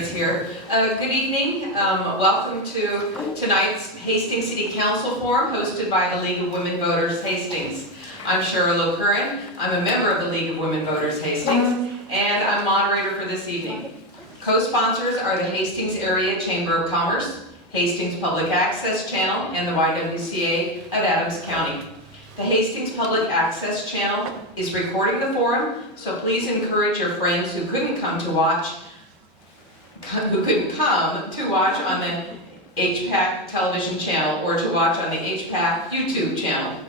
Mary's here. Good evening. Welcome to tonight's Hastings City Council Forum hosted by the League of Women Voters Hastings. I'm Cheryl Curran. I'm a member of the League of Women Voters Hastings, and I'm moderator for this evening. Co-sponsors are the Hastings Area Chamber of Commerce, Hastings Public Access Channel, and the YWCA of Adams County. The Hastings Public Access Channel is recording the forum, so please encourage your friends who couldn't come to watch on the HPAC television channel or to watch on the HPAC YouTube channel.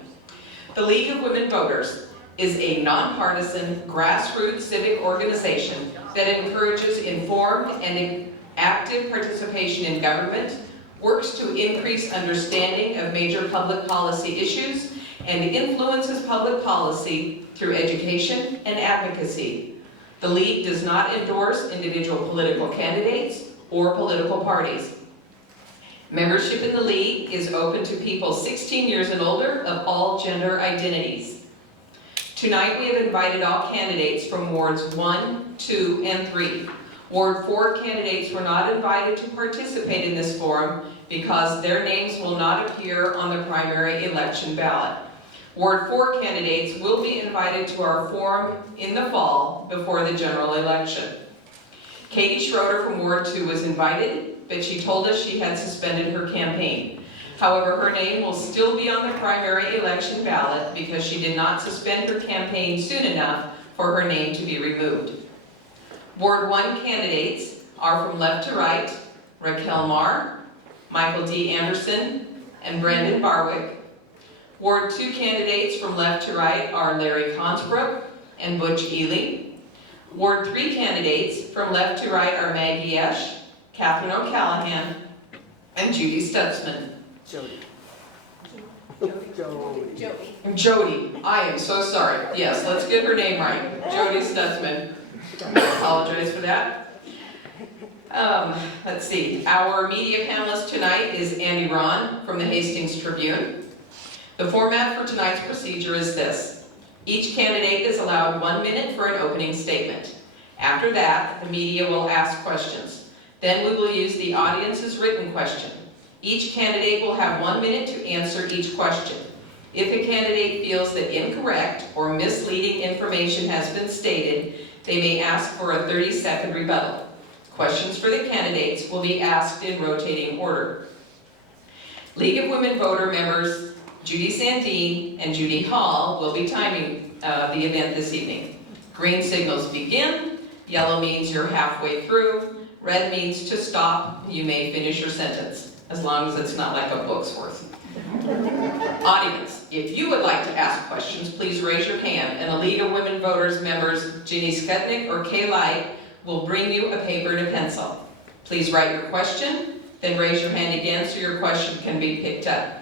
The League of Women Voters is a nonpartisan, grassroots civic organization that encourages informed and active participation in government, works to increase understanding of major public policy issues, and influences public policy through education and advocacy. The League does not endorse individual political candidates or political parties. Membership in the League is open to people 16 years and older of all gender identities. Tonight we have invited all candidates from Wards 1, 2, and 3. Ward 4 candidates were not invited to participate in this forum because their names will not appear on the primary election ballot. Ward 4 candidates will be invited to our forum in the fall before the general election. Katie Schroeder from Ward 2 was invited, but she told us she had suspended her campaign. However, her name will still be on the primary election ballot because she did not suspend her campaign soon enough for her name to be removed. Ward 1 candidates are from left to right, Raquel Marr, Michael D. Anderson, and Brandon Barwick. Ward 2 candidates from left to right are Larry Consbrook and Butch Ely. Ward 3 candidates from left to right are Maggie Esch, Catherine O'Callahan, and Judy Stutzman. Jody. I am so sorry. Yes, let's get her name right. Jody Stutzman. I apologize for that. Let's see. Our media panelist tonight is Andy Ron from the Hastings Tribune. The format for tonight's procedure is this. Each candidate is allowed 1 minute for an opening statement. After that, the media will ask questions. Then we will use the audience's written question. Each candidate will have 1 minute to answer each question. If a candidate feels that incorrect or misleading information has been stated, they may ask for a 30-second rebuttal. Questions for the candidates will be asked in rotating order. League of Women Voter members Judy Sandine and Judy Hall will be timing the event this evening. Green signals begin, yellow means you're halfway through, red means to stop, you may finish your sentence, as long as it's not like a book's worth. Audience, if you would like to ask questions, please raise your hand, and the League of Women Voters members Ginny Skutnik or Kay Light will bring you a paper and a pencil. Please write your question, then raise your hand again so your question can be picked up.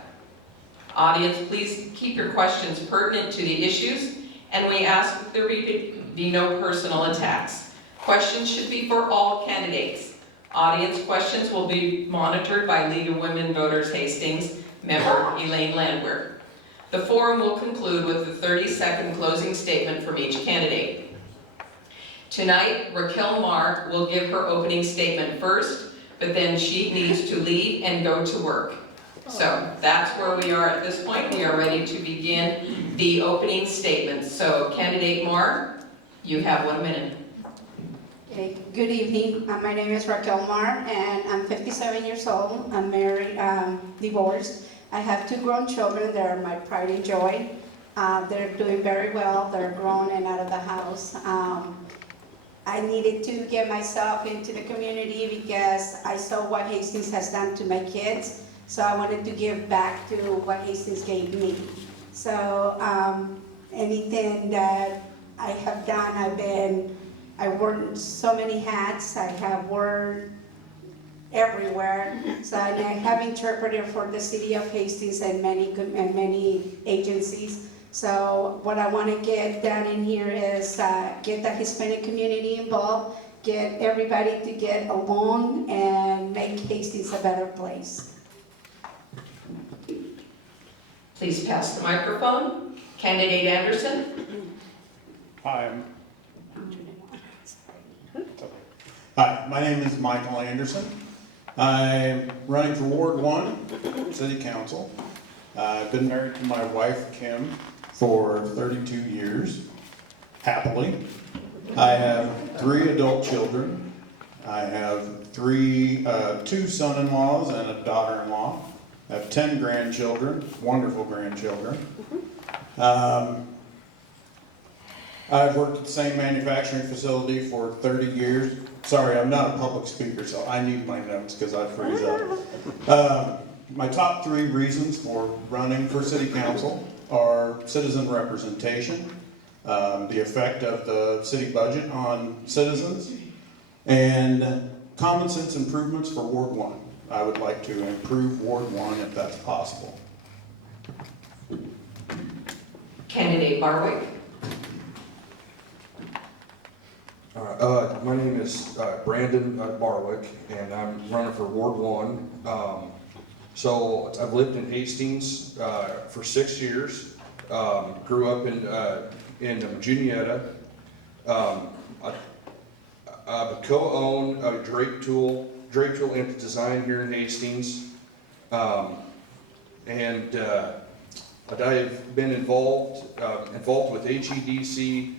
Audience, please keep your questions pertinent to the issues, and we ask that there be no personal attacks. Questions should be for all candidates. Audience questions will be monitored by League of Women Voters Hastings member Elaine Landwehr. The forum will conclude with a 30-second closing statement from each candidate. Tonight, Raquel Marr will give her opening statement first, but then she needs to leave and go to work. So that's where we are at this point. We are ready to begin the opening statements. So candidate Marr, you have 1 minute. Okay, good evening. My name is Raquel Marr and I'm 57 years old. I'm married, divorced. I have 2 grown children. They're my pride and joy. They're doing very well. They're grown and out of the house. I needed to get myself into the community because I saw what Hastings has done to my kids. So I wanted to give back to what Hastings gave me. So anything that I have done, I worn so many hats. I have worked everywhere. So I have interpreted for the city of Hastings and many agencies. So what I want to get done in here is get the Hispanic community involved, get everybody to get along and make Hastings a better place. Please pass the microphone. Candidate Anderson. Hi, Hi, my name is Michael Anderson. I'm running for Ward 1, City Council. I've been married to my wife, Kim, for 32 years, happily. I have 3 adult children. I have two son-in-laws and a daughter-in-law. I have 10 grandchildren, wonderful grandchildren. I've worked at the same manufacturing facility for 30 years. Sorry, I'm not a public speaker, so I need my notes because I freeze up. My top 3 reasons for running for city council are citizen representation, the effect of the city budget on citizens, and common sense improvements for Ward 1. I would like to improve Ward 1 if that's possible. Candidate Barwick. My name is Brandon Barwick, and I'm running for Ward 1. So I've lived in Hastings for 6 years. Grew up in Juniata. I co-own a drape tool and design here in Hastings, and I've been involved with HEDC.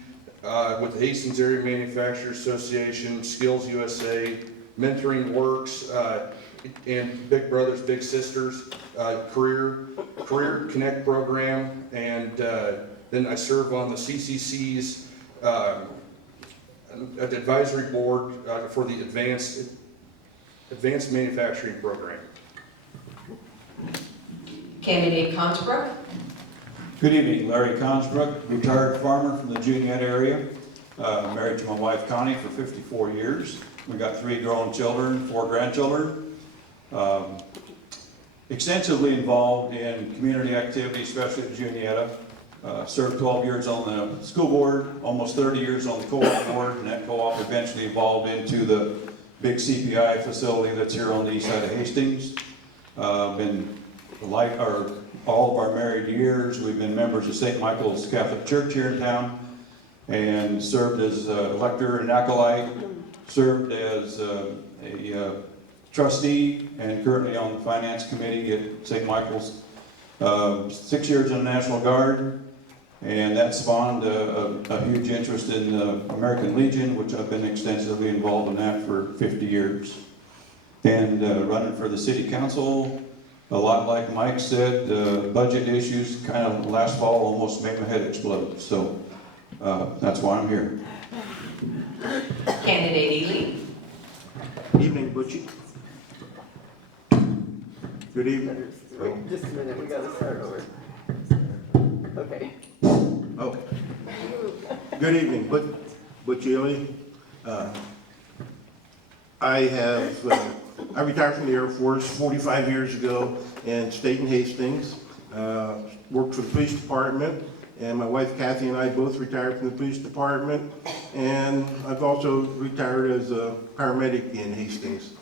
With the Hastings Area Manufacturers Association, Skills USA, Mentoring Works, and Big Brothers Big Sisters, Career Connect program, and then I serve on the CCC's advisory board for the advanced manufacturing program. Candidate Consbrook. Good evening, Larry Consbrook, retired farmer from the Juniata area. Married to my wife Connie for 54 years. We got 3 grown children, 4 grandchildren. Extensively involved in community activity, especially at Juniata. Served 12 years on the school board, almost 30 years on the co-op board, and that co-op eventually evolved into the big CPI facility that's here on the east side of Hastings. All of our married years, we've been members of St. Michael's Catholic Church here in town, and served as elector and acolyte, served as a trustee, and currently on the finance committee at St. Michael's. 6 years in the National Guard, and that spawned a huge interest in the American Legion, which I've been extensively involved in that for 50 years. And running for the city council, a lot like Mike said, budget issues kind of last fall almost made my head explode. So that's why I'm here. Candidate Ely. Evening, Butchie. Good evening. Wait, just a minute, we gotta start over. Okay. Okay. Good evening, Butch Ely. I retired from the Air Force 45 years ago and stayed in Hastings. Worked for the police department, and my wife Kathy and I both retired from the police department. And I've also retired as a paramedic in Hastings.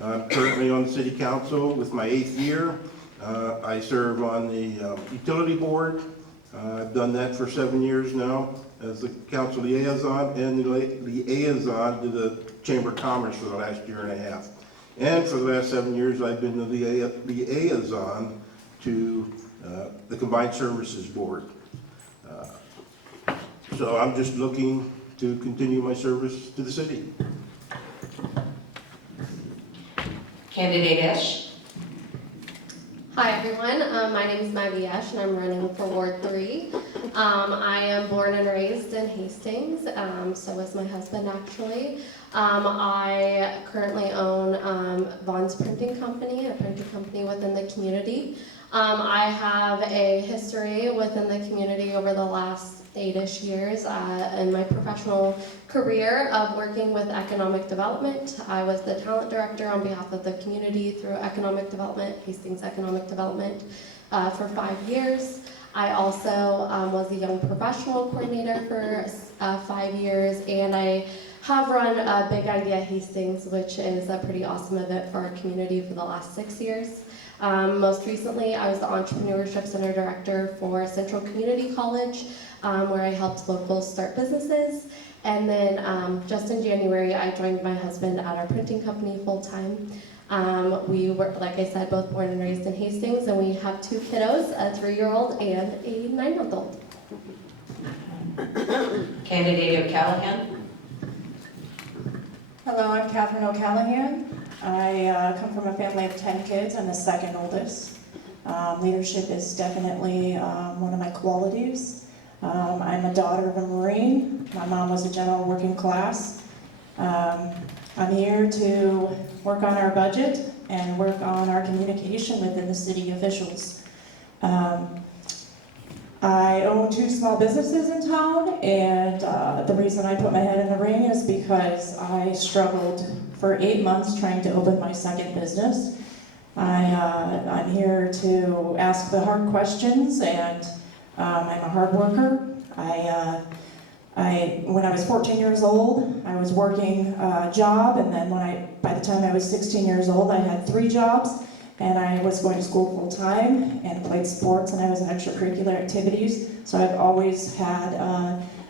I'm currently on the city council with my 8th year. I serve on the utility board. I've done that for 7 years now as the council liaison and the liaison to the Chamber of Commerce for the last year and a half. And for the last 7 years, I've been the liaison to the Combined Services Board. So I'm just looking to continue my service to the city. Candidate Esch. Hi everyone, my name is Maggie Esch and I'm running for Ward 3. I am born and raised in Hastings, so is my husband actually. I currently own Vaughn's Printing Company, a printing company within the community. I have a history within the community over the last 8-ish years in my professional career of working with economic development. I was the talent director on behalf of the community through economic development, Hastings Economic Development, for 5 years. I also was a young professional coordinator for 5 years, and I have run a Big Idea Hastings, which is a pretty awesome event for our community for the last 6 years. Most recently, I was the Entrepreneurship Center Director for Central Community College, where I helped locals start businesses. And then just in January, I joined my husband at our printing company full-time. We were, like I said, both born and raised in Hastings, and we have 2 kiddos, a 3-year-old and a 9-month-old. Candidate O'Callahan? Hello, I'm Catherine O'Callahan. I come from a family of 10 kids. I'm the second oldest. Leadership is definitely one of my qualities. I'm a daughter of a Marine. My mom was a general working class. I'm here to work on our budget and work on our communication within the city officials. I own 2 small businesses in town, and the reason I put my head in the ring is because I struggled for 8 months trying to open my second business. I'm here to ask the hard questions, and I'm a hard worker. When I was 14 years old, I was working a job, and then by the time I was 16 years old, I had 3 jobs. And I was going to school full-time and played sports, and I was in extracurricular activities. So I've always had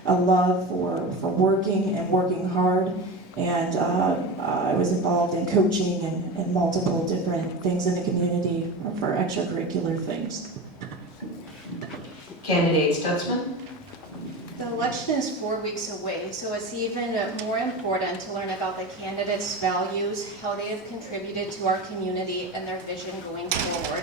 a love for working and working hard. And I was involved in coaching and multiple different things in the community for extracurricular things. Candidate Stutzman? The election is 4 weeks away, so it's even more important to learn about the candidates' values, how they have contributed to our community, and their vision going forward.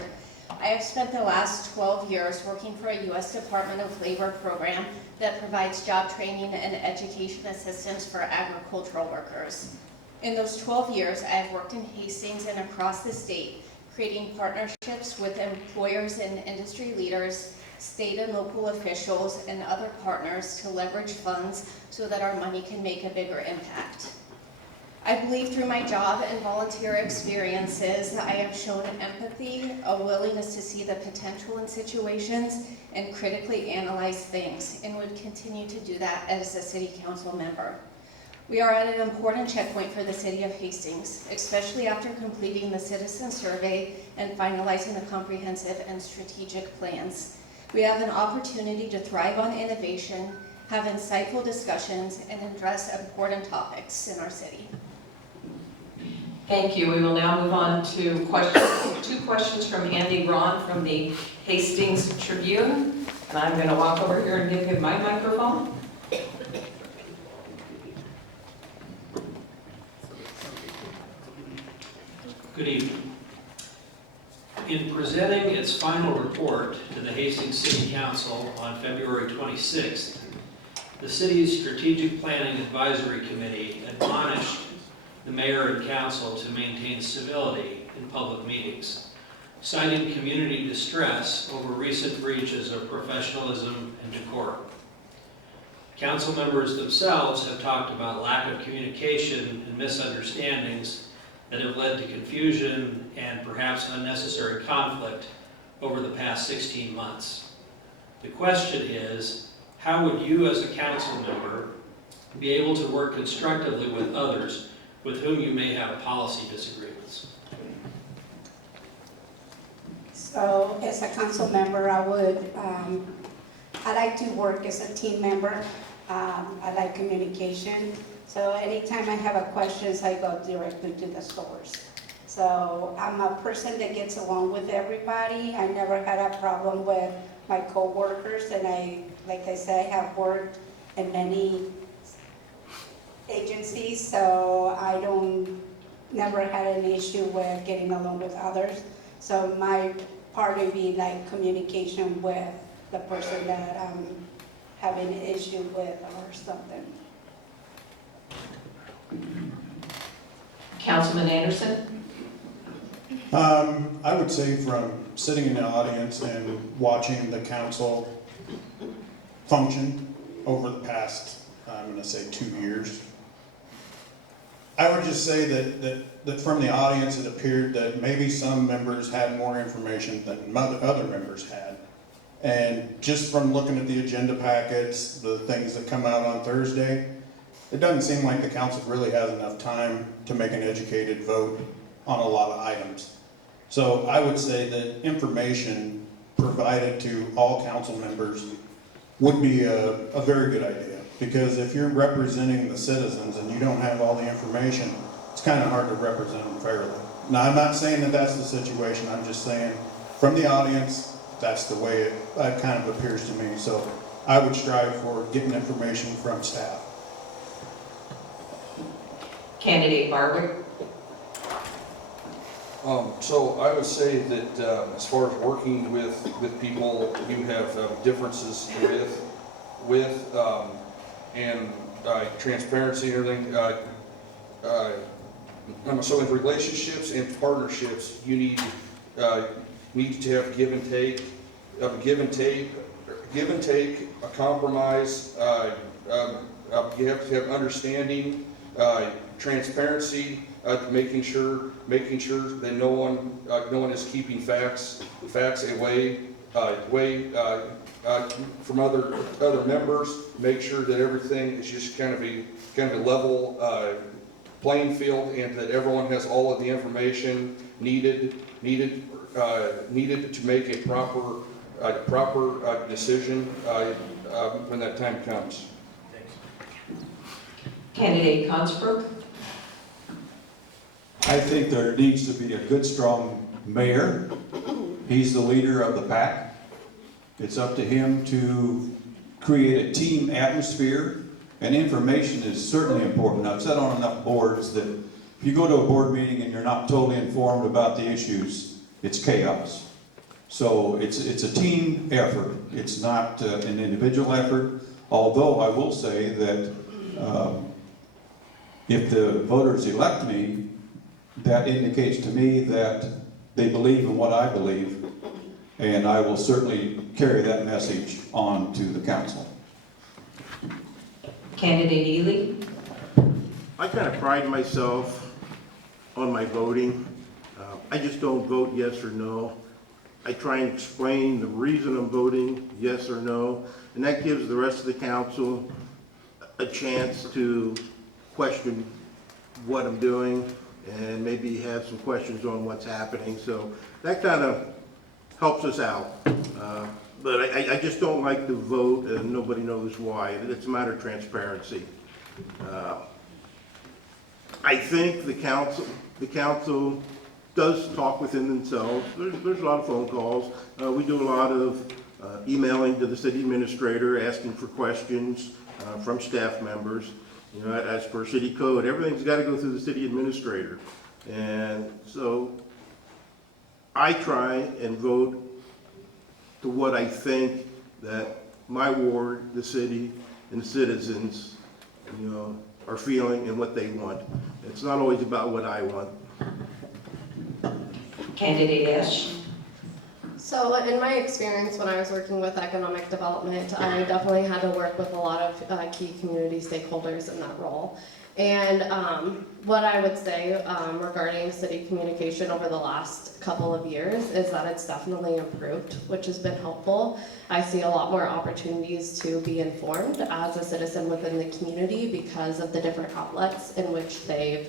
I have spent the last 12 years working for a U.S. Department of Labor program that provides job training and education assistance for agricultural workers. In those 12 years, I have worked in Hastings and across the state, creating partnerships with employers and industry leaders, state and local officials, and other partners to leverage funds so that our money can make a bigger impact. I believe through my job and volunteer experiences, I have shown empathy, a willingness to see the potential in situations, and critically analyze things, and would continue to do that as a city council member. We are at an important checkpoint for the city of Hastings, especially after completing the citizen survey and finalizing the comprehensive and strategic plans. We have an opportunity to thrive on innovation, have insightful discussions, and address important topics in our city. Thank you. We will now move on to questions. 2 questions from Andy Ron from the Hastings Tribune. And I'm going to walk over here and give him my microphone. Good evening. In presenting its final report to the Hastings City Council on February 26th, the city's Strategic Planning Advisory Committee admonished the mayor and council to maintain civility in public meetings, citing community distress over recent breaches of professionalism and decorum. Council members themselves have talked about lack of communication and misunderstandings that have led to confusion and perhaps unnecessary conflict over the past 16 months. The question is, how would you as a council member be able to work constructively with others with whom you may have policy disagreements? So as a council member, I like to work as a team member. I like communication. So anytime I have a questions, I go directly to the source. So I'm a person that gets along with everybody. I never had a problem with my coworkers, and like I said, I have worked in many agencies, so I never had an issue with getting along with others. So my part would be like communication with the person that I'm having an issue with or something. Councilman Anderson? I would say from sitting in the audience and watching the council function over the past, I'm going to say 2 years, I would just say that from the audience it appeared that maybe some members had more information than other members had. And just from looking at the agenda packets, the things that come out on Thursday, it doesn't seem like the council really has enough time to make an educated vote on a lot of items. So I would say that information provided to all council members would be a very good idea. Because if you're representing the citizens and you don't have all the information, it's kind of hard to represent them fairly. Now, I'm not saying that that's the situation, I'm just saying from the audience, that's the way it kind of appears to me. So I would strive for getting information from staff. Candidate Barwick? So I would say that as far as working with people you have differences with and transparency and everything. So in relationships and partnerships, you need to have give and take, a compromise. You have to have understanding, transparency, making sure that no one is keeping facts away from other members. Make sure that everything is just kind of a level playing field, and that everyone has all of the information needed to make a proper decision when that time comes. Candidate Consbrook? I think there needs to be a good, strong mayor. He's the leader of the pack. It's up to him to create a team atmosphere, and information is certainly important. I've sat on enough boards that if you go to a board meeting and you're not totally informed about the issues, it's chaos. So it's a team effort. It's not an individual effort, although I will say that if the voters elect me, that indicates to me that they believe in what I believe, and I will certainly carry that message on to the council. Candidate Ely? I kind of pride myself on my voting. I just don't vote yes or no. I try and explain the reason I'm voting yes or no, and that gives the rest of the council a chance to question what I'm doing and maybe have some questions on what's happening. So that kind of helps us out. But I just don't like to vote and nobody knows why. It's a matter of transparency. I think the council does talk within themselves. There's a lot of phone calls. We do a lot of emailing to the city administrator, asking for questions from staff members. You know, as per city code, everything's got to go through the city administrator. And so I try and vote to what I think that my ward, the city, and the citizens, you know, are feeling and what they want. It's not always about what I want. Candidate Esch? So in my experience when I was working with economic development, I definitely had to work with a lot of key community stakeholders in that role. And what I would say regarding city communication over the last couple of years is that it's definitely improved, which has been helpful. I see a lot more opportunities to be informed as a citizen within the community because of the different outlets in which they've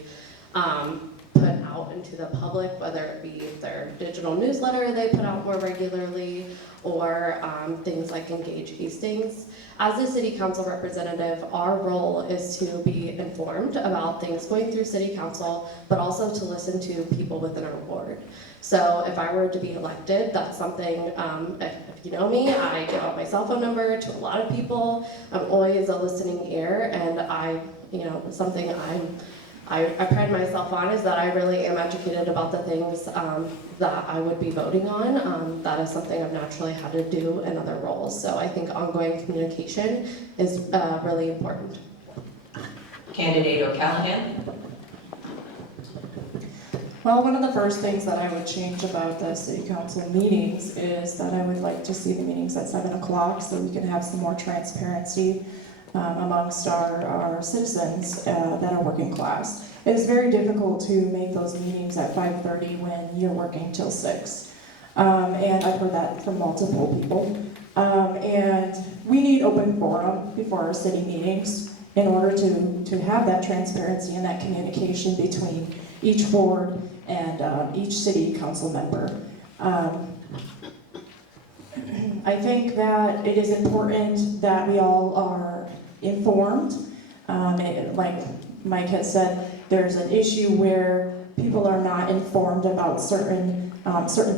put out into the public, whether it be their digital newsletter they put out more regularly, or things like Engage Hastings. As a city council representative, our role is to be informed about things going through city council, but also to listen to people within our ward. So if I were to be elected, that's something, if you know me, I give out my cell phone number to a lot of people. I'm always a listening ear, and something I pride myself on is that I really am educated about the things that I would be voting on. That is something I've naturally had to do in other roles. So I think ongoing communication is really important. Candidate O'Callahan? Well, one of the first things that I would change about the city council meetings is that I would like to see the meetings at 7 o'clock so we can have some more transparency amongst our citizens that are working class. It is very difficult to make those meetings at 5:30 when you're working till 6. And I've heard that from multiple people. And we need open forum before our city meetings. in order to have that transparency and that communication between each board and each city council member. I think that it is important that we all are informed. Like Mike has said, there's an issue where people are not informed about certain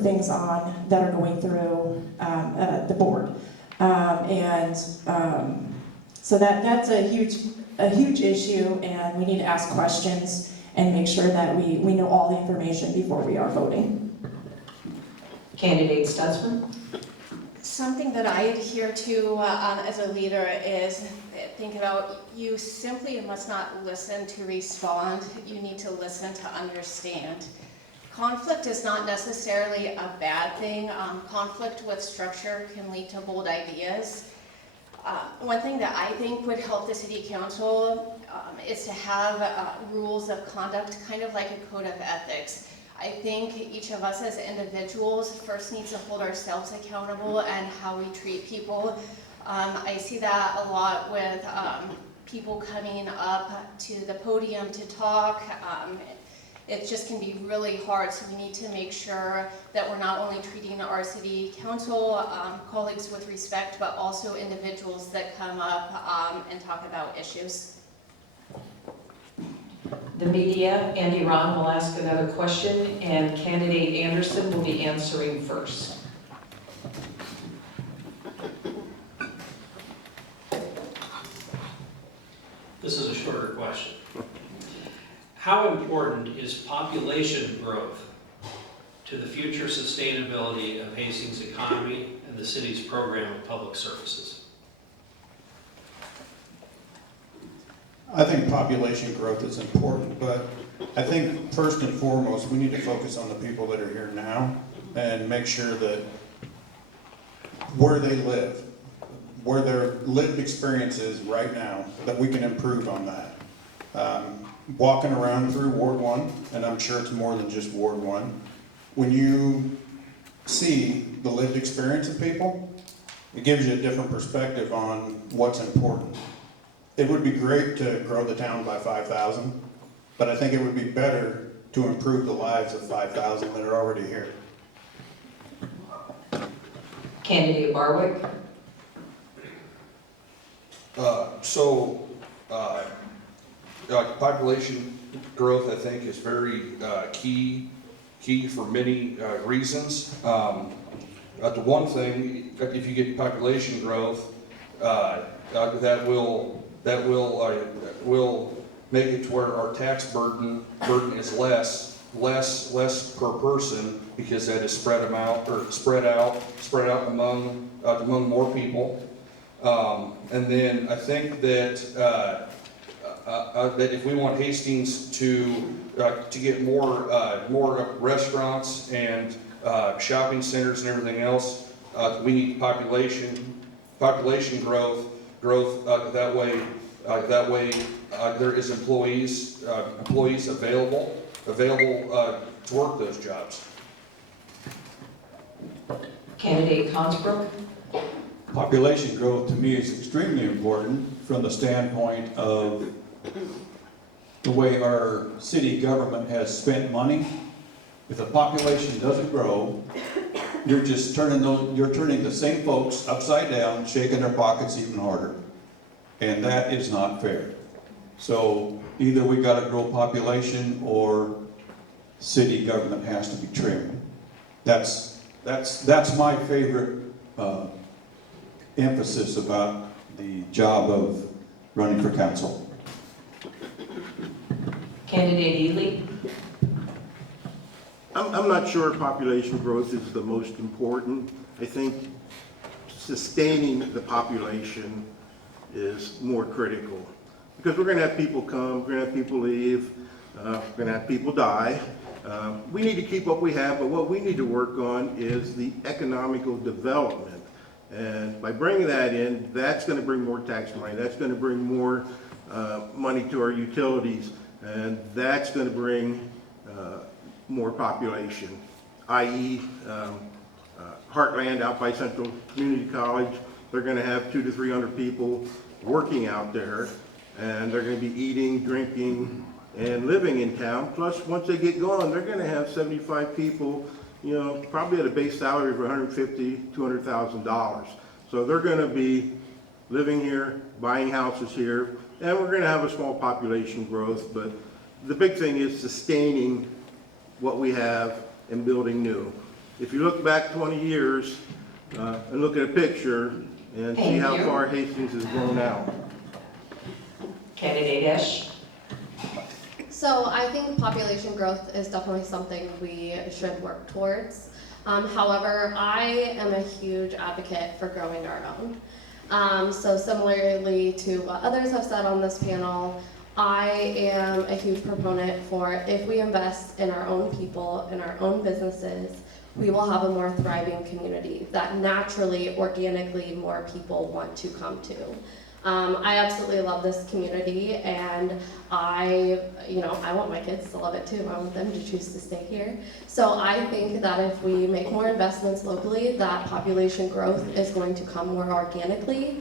things that are going through the board, so that's a huge issue, and we need to ask questions and make sure that we know all the information before we are voting. Candidate Stutzman? Something that I adhere to as a leader is think about you simply must not listen to respond. You need to listen to understand. Conflict is not necessarily a bad thing. Conflict with structure can lead to bold ideas. One thing that I think would help the city council is to have rules of conduct, kind of like a code of ethics. I think each of us as individuals first needs to hold ourselves accountable and how we treat people. I see that a lot with people coming up to the podium to talk. It just can be really hard, so we need to make sure that we're not only treating our city council colleagues with respect, but also individuals that come up and talk about issues. The media, Andy Ron will ask another question, and candidate Anderson will be answering first. This is a shorter question. How important is population growth to the future sustainability of Hastings' economy and the city's program of public services? I think population growth is important, but I think first and foremost, we need to focus on the people that are here now and make sure that where they live, where their lived experience is right now, that we can improve on that. Walking around through Ward 1, and I'm sure it's more than just Ward 1, when you see the lived experience of people, it gives you a different perspective on what's important. It would be great to grow the town by 5,000, but I think it would be better to improve the lives of 5,000 that are already here. Candidate Barwick? Population growth, I think, is very key for many reasons. The one thing, if you get population growth, that will make it to where our tax burden is less per person, because that is spread out among more people. And then I think that that if we want Hastings to get more restaurants and shopping centers and everything else, we need population growth. That way there is employees available to work those jobs. Candidate Consbrook? Population growth to me is extremely important from the standpoint of the way our city government has spent money. If the population doesn't grow, you're turning the same folks upside down, shaking their pockets even harder. And that is not fair. So either we gotta grow population or city government has to be trimmed. That's my favorite emphasis about the job of running for council. Candidate Ely? I'm not sure population growth is the most important. I think sustaining the population is more critical. Because we're going to have people come, we're going to have people leave, we're going to have people die. We need to keep what we have, but what we need to work on is the economical development. And by bringing that in, that's going to bring more tax money, that's going to bring more money to our utilities, and that's going to bring more population, i.e. Heartland out by Central Community College, they're going to have 200 to 300 people working out there, And they're gonna be eating, drinking, and living in town. Plus, once they get going, they're gonna have 75 people, probably at a base salary of $150,000, $200,000. So they're gonna be living here, buying houses here, and we're gonna have a small population growth, but the big thing is sustaining what we have and building new. If you look back 20 years and look at a picture and see Thank how you. far Hastings has grown out. Candidate Esch? So I think population growth is definitely something we should work towards. However, I am a huge advocate for growing our own. So similarly to what others have said on this panel, I am a huge proponent for if we invest in our own people, in our own businesses, we will have a more thriving community that naturally, organically, more people want to come to. I absolutely love this community, and I want my kids to love it too. I want them to choose to stay here. So I think that if we make more investments locally, that population growth is going to come more organically.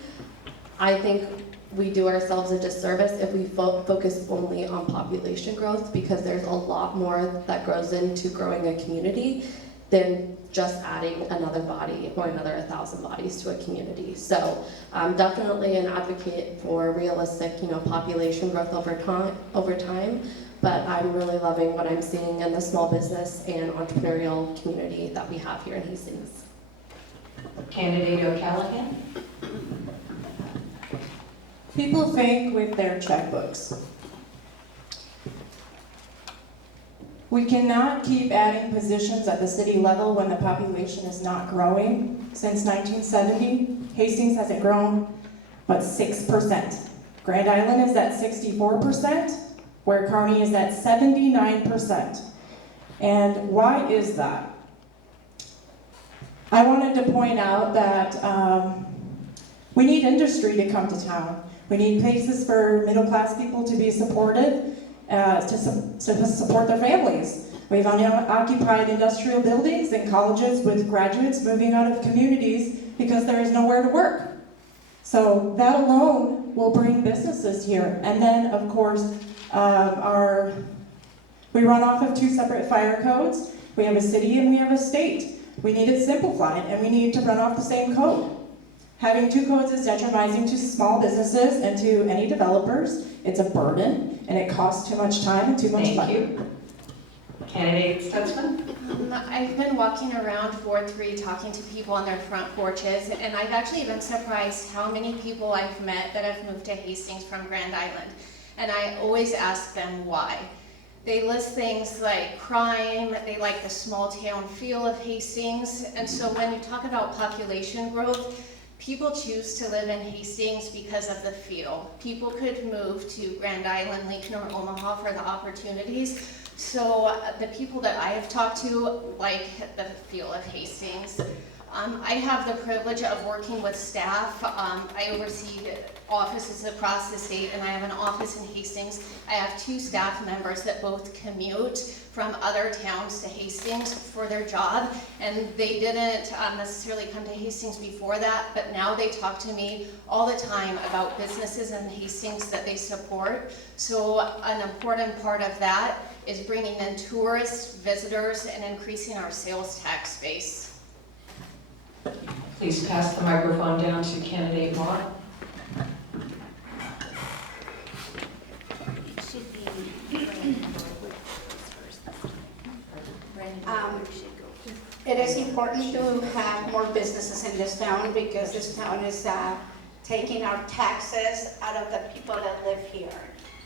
I think we do ourselves a disservice if we focus only on population growth, because there's a lot more that goes into growing a community than just adding another body or another 1,000 bodies to a community. So I'm definitely an advocate for realistic, population growth over time, but I'm really loving what I'm seeing in the small business and entrepreneurial community that we have here in Hastings. Candidate O'Callaghan? People think with their checkbooks. We cannot keep adding positions at the city level when the population is not growing. Since 1970, Hastings hasn't grown but 6%. Grand Island is at 64%, Ware County is at 79%. And why is that? I wanted to point out that we need industry to come to town. We need places for middle-class people to be supportive, to support their families. We have unoccupied industrial buildings and colleges with graduates moving out of communities because there is nowhere to work. So that alone will bring businesses here. And then, of course, we run off of 2 separate fire codes. We have a city and we have a state. We need it simplified, and we need to run off the same code. Having 2 codes is detrimental to small businesses and to any developers. It's a burden, and it costs too much time and too much money. Thank you. Candidate Stutzman? I've been walking around Ward 3 talking to people on their front porches, and I've actually been surprised how many people I've met that have moved to Hastings from Grand Island. And I always ask them why. They list things like crime, they like the small town feel of Hastings, and so when you talk about population growth, people choose to live in Hastings because of the feel. People could move to Grand Island, Lincoln, or Omaha for the opportunities. So the people that I have talked to like the feel of Hastings. I have the privilege of working with staff. I oversee offices across the state, and I have an office in Hastings. I have 2 staff members that both commute from other towns to Hastings for their job, and they didn't necessarily come to Hastings before that, but now they talk to me all the time about businesses in Hastings that they support. So an important part of that is bringing in tourists, visitors, and increasing our sales tax base. Please pass the microphone down to Candidate Moore. It is important to have more businesses in this town because this town is taking our taxes out of the people that live here.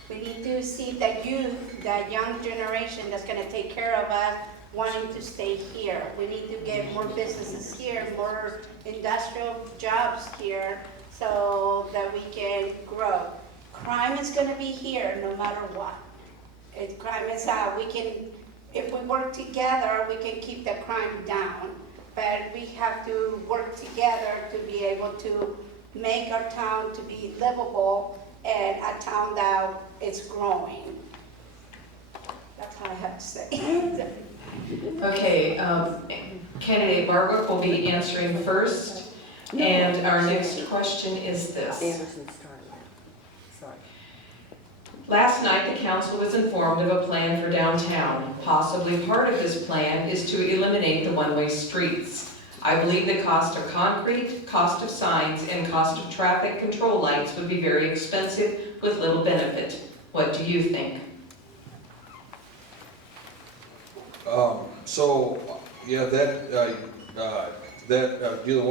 We need to see that youth, that young generation that's going to take care of us, wanting to stay here. We need to get more businesses here, more industrial jobs here, so that we can grow. Crime is going to be here no matter what. Crime is if we work together, we can keep the crime down. But we have to work together to be able to make our town to be livable and a town that is growing. That's all I have to say. Okay, Candidate Barwick will be answering first, and our next question is this. Anderson started. Sorry. Last night, the council was informed of a plan for downtown. Possibly part of this plan is to eliminate the one-way streets. I believe the cost of concrete, cost of signs, and cost of traffic control lights would be very expensive with little benefit. What do you think? Yeah, that deal I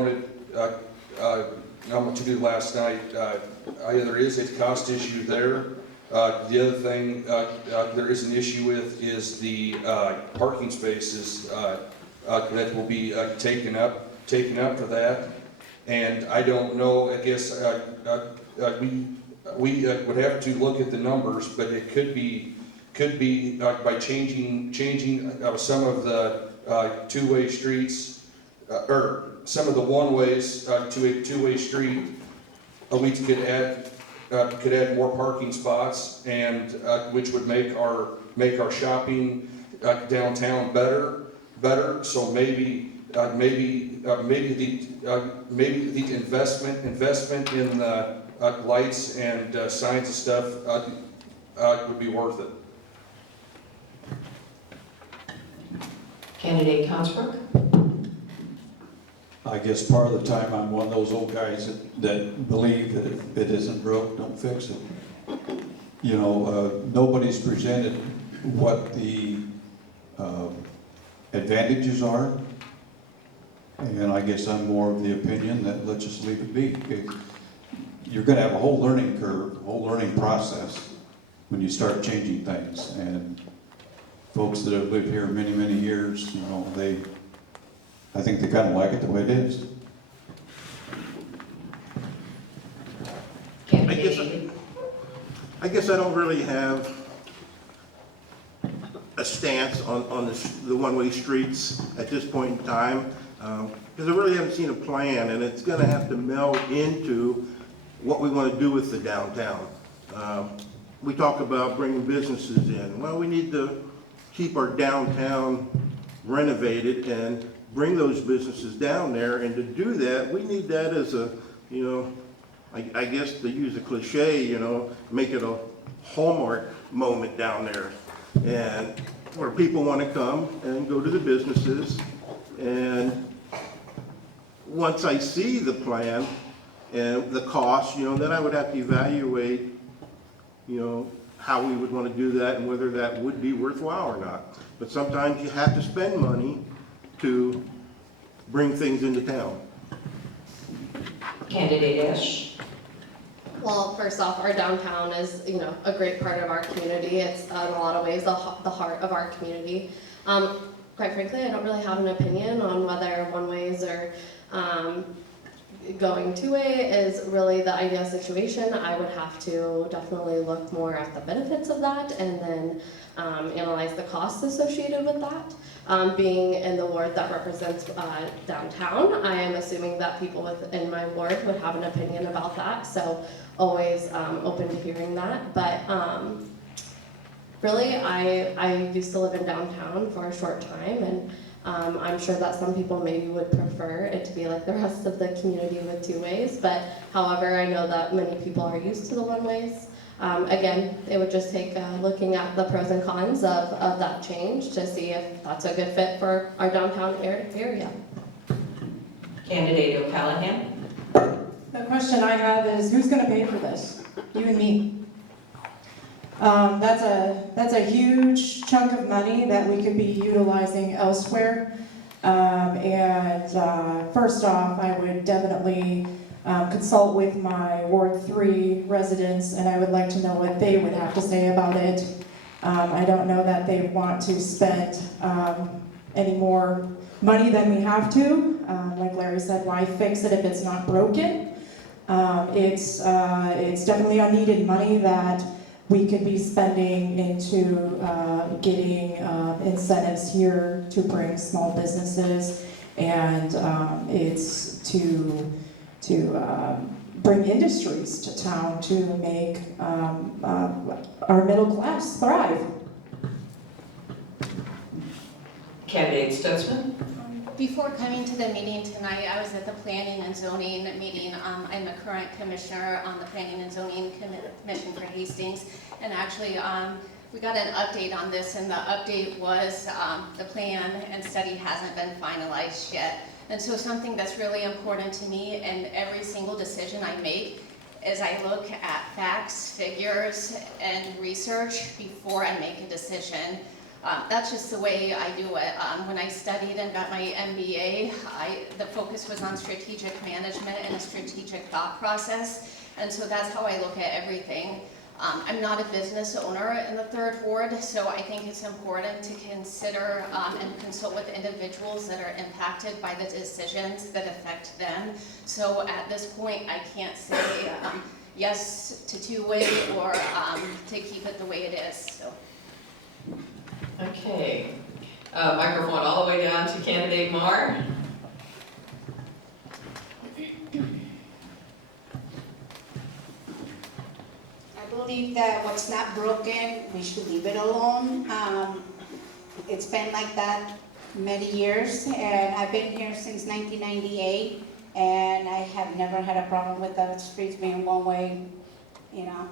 wanted to do last night, there is a cost issue there. The other thing there is an issue with is the parking spaces that will be taken up for that. And I don't know, I guess we would have to look at the numbers, but it could be by changing some of the two-way streets, or some of the one-ways to a two-way street, we could add more parking spots, and which would make our shopping downtown better. So maybe the investment in the lights and signs and stuff would be worth it. Candidate Consbrook? I guess part of the time I'm one of those old guys that believe that if it isn't broke, don't fix it. You know, nobody's presented what the advantages are, and I guess I'm more of the opinion that let's just leave it be. You're going to have a whole learning curve, a whole learning process when you start changing things, and folks that have lived here many, many years, you know, I think they kind of like it the way it is. I guess I don't really have a stance on the one-way streets at this point in time, because I really haven't seen a plan, and it's going to have to meld into what we want to do with the downtown. We talk about bringing businesses in. Well, we need to keep our downtown renovated and bring those businesses down there, and to do that, we need that as a, you know, I guess to use a cliche, you know, make it a hallmark moment down there, and where people want to come and go to the businesses. And once I see the plan and the cost, you know, then I would have to evaluate, you know, how we would want to do that and whether that would be worthwhile or not. But sometimes you have to spend money to bring things into town. Candidate Ash? Well, first off, our downtown is, you know, a great part of our community. It's in a lot of ways the heart of our community. Quite frankly, I don't really have an opinion on whether one-ways or going two-way is really the ideal situation. I would have to definitely look more at the benefits of that and then analyze the costs associated with that. Being in the ward that represents downtown, I am assuming that people within my ward would have an opinion about that, so always open to hearing that. But really, I used to live in downtown for a short time, and I'm sure that some people maybe would prefer it to be like the rest of the community with two ways, but however, I know that many people are used to the one ways. Again, it would just take looking at the pros and cons of that change to see if that's a good fit for our downtown area. Candidate O'Callahan? The question I have is, who's going to pay for this? You and me. That's a huge chunk of money that we could be utilizing elsewhere. First off, I would definitely consult with my Ward 3 residents, and I would like to know what they would have to say about it. I don't know that they want to spend any more money than we have to. Like Larry said, why fix it if it's not broken? It's definitely unneeded money that we could be spending into getting incentives here to bring small businesses, and it's to bring industries to town to make our middle class thrive. Candidate Stutzman? before coming to the meeting tonight, I was at the Planning and Zoning meeting. I'm a current commissioner on the Planning and Zoning Commission for Hastings. And actually, we got an update on this, and the update was the plan and study hasn't been finalized yet. And so something that's really important to me in every single decision I make is I look at facts, figures, and research before I make a decision. That's just the way I do it. When I studied and got my MBA, the focus was on strategic management and a strategic thought process. And so that's how I look at everything. I'm not a business owner in the 3rd Ward, so I think it's important to consider and consult with individuals that are impacted by the decisions that affect them. So at this point, I can't say yes to two-way or to keep it the way it is. So. Okay. Microphone all the way down to candidate Marr. I believe that what's not broken, we should leave it alone. It's been like that many years, and I've been here since 1998, and I have never had a problem with the streets being one way, you know.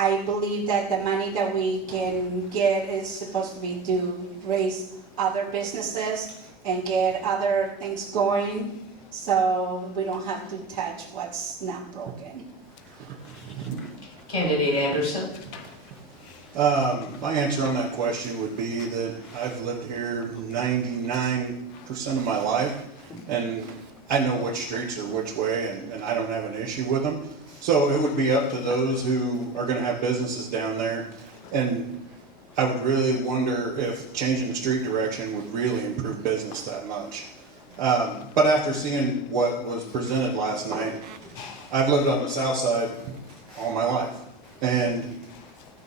I believe that the money that we can get is supposed to be to raise other businesses and get other things going, so we don't have to touch what's not broken. Candidate Anderson. My answer on that question would be that I've lived here 99% of my life, and I know which streets are which way, and I don't have an issue with them. So it would be up to those who are gonna have businesses down there, and I would really wonder if changing the street direction would really improve business that much. But after seeing what was presented last night, I've lived on the south side all my life, and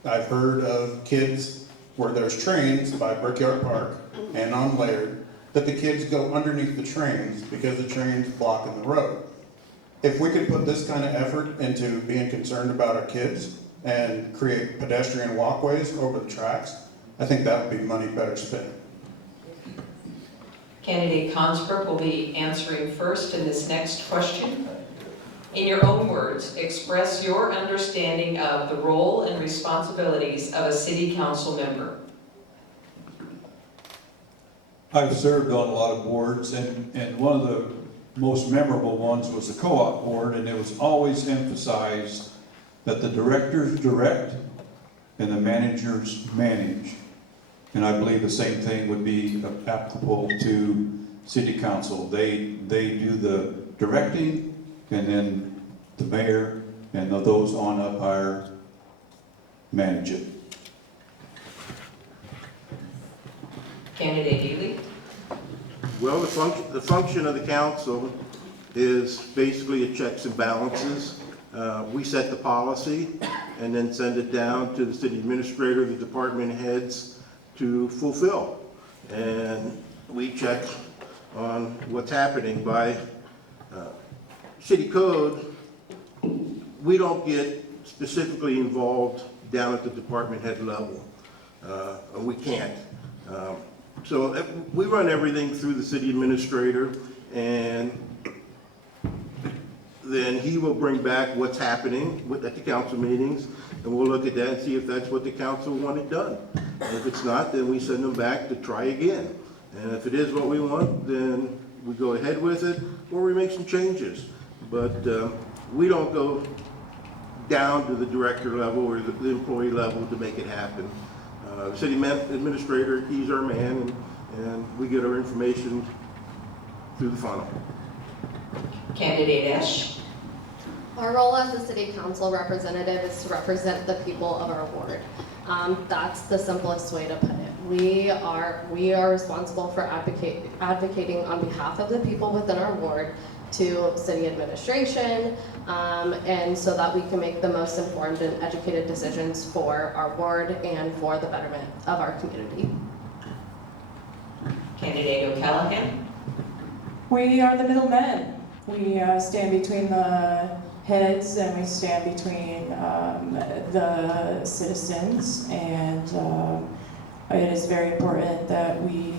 I've heard of kids where there's trains by Brickyard Park and on Laird, that the kids go underneath the trains because the train's blocking the road. If we could put this kind of effort into being concerned about our kids and create pedestrian walkways over the tracks, I think that would be money better spent. Candidate Consbrook will be answering first in this next question. In your own words, express your understanding of the role and responsibilities of a city council member. I've served on a lot of boards, and one of the most memorable ones was the co-op board, and it was always emphasized that the directors direct and the managers manage. And I believe the same thing would be applicable to city council. They do the directing, and then the mayor and those on up higher manage it. Candidate Ely. Well, the function of the council is basically a checks and balances. We set the policy and then send it down to the city administrator, the department heads to fulfill. And we check on what's happening by city code. We don't get specifically involved down at the department head level. We can't. So we run everything through the city administrator, and then he will bring back what's happening at the council meetings, and we'll look at that and see if that's what the council wanted done. And if it's not, then we send them back to try again. And if it is what we want, then we go ahead with it, or we make some changes. But we don't go down to the director level or the employee level to make it happen. The city administrator, he's our man, and we get our information through the funnel. Candidate Esch. Our role as the city council representative is to represent the people of our ward. That's the simplest way to put it. We are responsible for advocating on behalf of the people within our ward to city administration, and so that we can make the most informed and educated decisions for our ward and for the betterment of our community. Candidate O'Callaghan. We are the middlemen. We stand between the heads, and we stand between the citizens and it is very important that we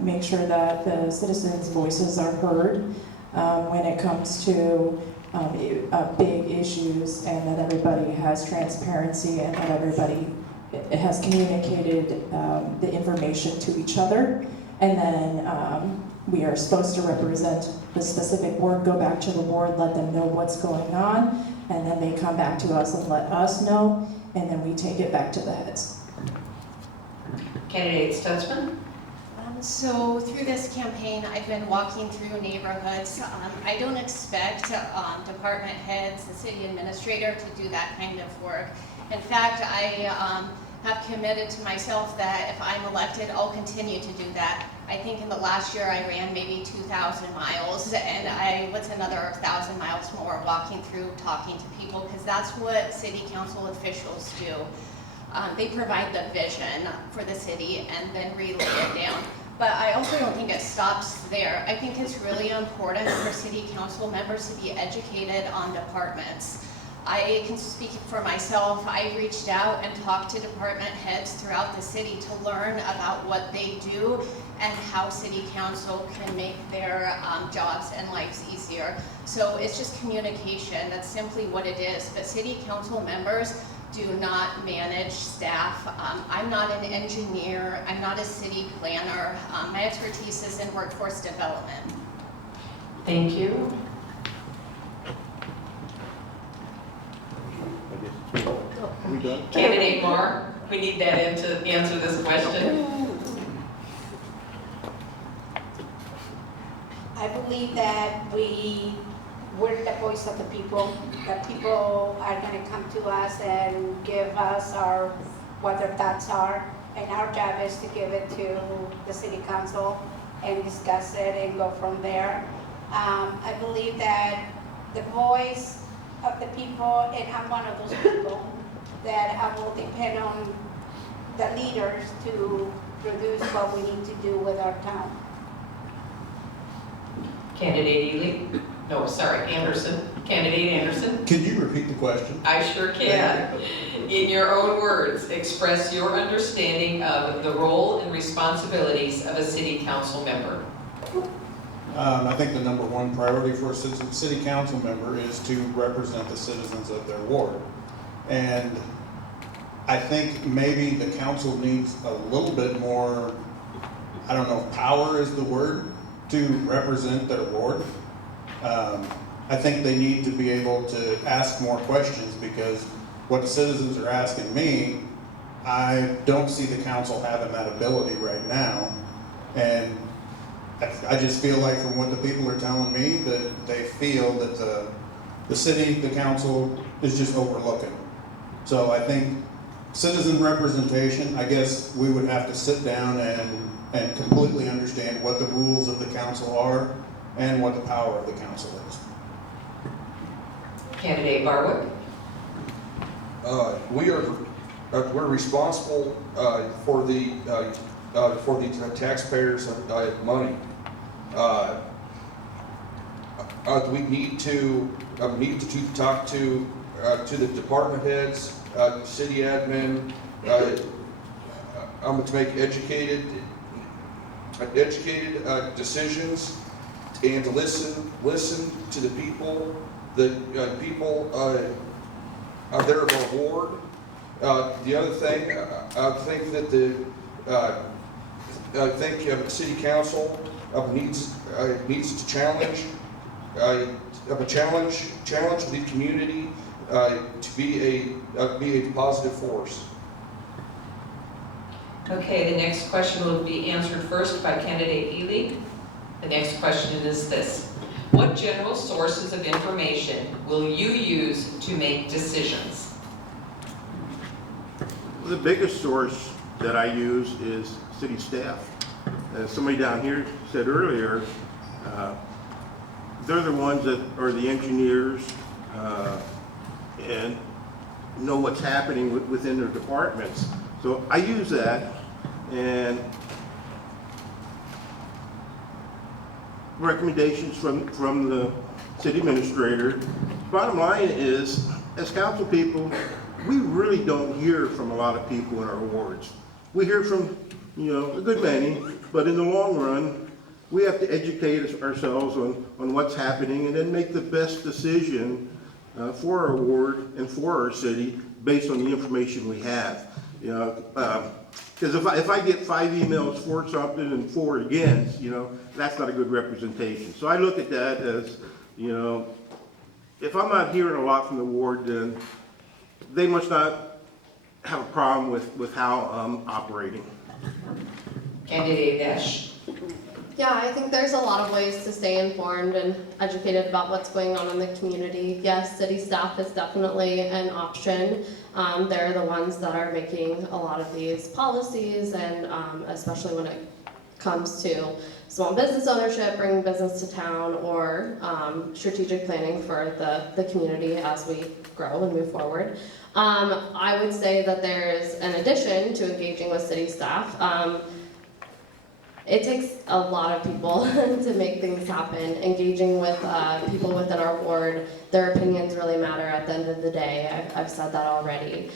make sure that the citizens' voices are heard when it comes to big issues, and that everybody has transparency and that everybody has communicated the information to each other. And then we are supposed to represent the specific board, go back to the board, let them know what's going on, and then they come back to us and let us know, and then we take it back to the heads. Candidate Stutzman? So through this campaign, I've been walking through neighborhoods. I don't expect department heads, the city administrator to do that kind of work. In fact, I have committed to myself that if I'm elected, I'll continue to do that. I think in the last year I ran maybe 2,000 miles, and what's another 1,000 miles more walking through, talking to people, because that's what city council officials do. They provide the vision for the city and then relay it down. But I also don't think it stops there. I think it's really important for city council members to be educated on departments. I can speak for myself. I reached out and talked to department heads throughout the city to learn about what they do and how city council can make their jobs and lives easier. So it's just communication. That's simply what it is. But city council members do not manage staff. I'm not an engineer. I'm not a city planner. My expertise is in workforce development. Thank you. Are we done? Candidate Marr, we need that in to answer this question. I believe that we're the voice of the people, that people are gonna come to us and give us what their thoughts are, and our job is to give it to the city council and discuss it and go from there. I believe that the voice of the people, and I'm one of those people, that I will depend on the leaders to produce what we need to do with our town. Candidate Ely? No, sorry, Anderson. Candidate Anderson? Can you repeat the question? I sure can. In your own words, express your understanding of the role and responsibilities of a city council member. I think the number one priority for a city council member is to represent the citizens of their ward. And I think maybe the council needs a little bit more, I don't know if power is the word, to represent their ward. I think they need to be able to ask more questions, because what the citizens are asking me, I don't see the council having that ability right now. And I just feel like from what the people are telling me, that they feel that the city, the council is just overlooking. So I think citizen representation, I guess we would have to sit down and completely understand what the rules of the council are and what the power of the council is. Candidate Barwick? We're responsible for the taxpayers' money. We need to talk to the department heads, city admin, to make educated decisions, and to listen to the people. The people are there of our ward. The other thing, I think that the city council needs to challenge the community to be a positive force. Okay, the next question will be answered first by candidate Ely. The next question is this: what general sources of information will you use to make decisions? The biggest source that I use is city staff. As somebody down here said earlier, they're the ones that are the engineers and know what's happening within their departments. So I use that, and recommendations from the city administrator. Bottom line is, as council people, we really don't hear from a lot of people in our wards. we hear from, a good many, but in the long run, we have to educate ourselves on what's happening and then make the best decision for our ward and for our city based on the information we have. Because if I get 5 emails for something and 4 against, that's not a good representation. So I look at that as, if I'm not hearing a lot from the ward, then they must not have a problem with how I'm operating. Candidate Dash. Yeah, I think there's a lot of ways to stay informed and educated about what's going on in the community. Yes, city staff is definitely an option. They're the ones that are making a lot of these policies, and especially when it comes to small business ownership, bringing business to town, or strategic planning for the community as we grow and move forward. I would say that there's an addition to engaging with city staff. It takes a lot of people to make things happen. Engaging with people within our ward, their opinions really matter at the end of the day. I've said that already.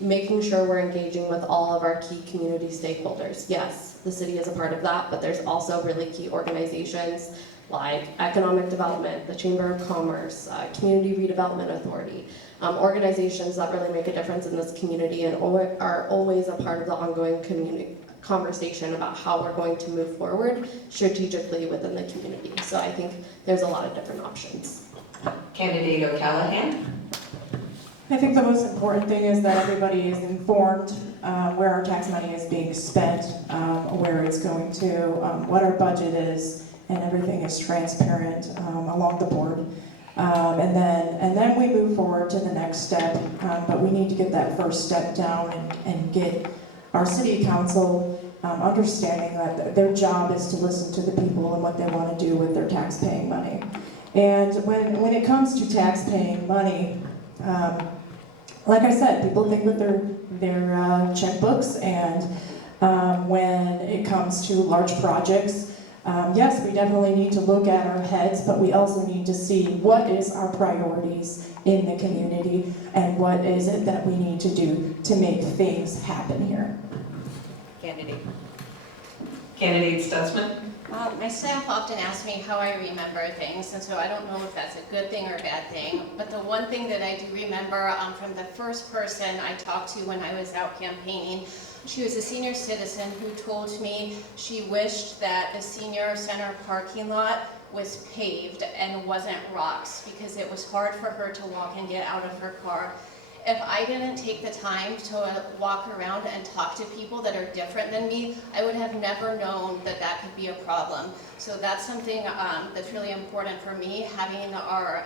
Making sure we're engaging with all of our key community stakeholders. Yes, the city is a part of that, but there's also really key organizations like economic development, the Chamber of Commerce, Community Redevelopment Authority, organizations that really make a difference in this community and are always a part of the ongoing conversation about how we're going to move forward strategically within the community. So I think there's a lot of different options. Candidate O'Callaghan. I think the most important thing is that everybody is informed where our tax money is being spent, where it's going to, what our budget is, and everything is transparent along the board. And then we move forward to the next step, but we need to get that first step down and get our city council understanding that their job is to listen to the people and what they want to do with their tax-paying money. And when it comes to tax-paying money, like I said, people think with their checkbooks, and when it comes to large projects, yes, we definitely need to look at our heads, but we also need to see what is our priorities in the community and what is it that we need to do to make things happen here. Candidate Stutzman. My staff often asks me how I remember things, and so I don't know if that's a good thing or a bad thing. But the one thing that I do remember from the first person I talked to when I was out campaigning, she was a senior citizen who told me she wished that the senior center parking lot was paved and wasn't rocks because it was hard for her to walk and get out of her car. If I didn't take the time to walk around and talk to people that are different than me, I would have never known that that could be a problem. So that's something that's really important for me, having our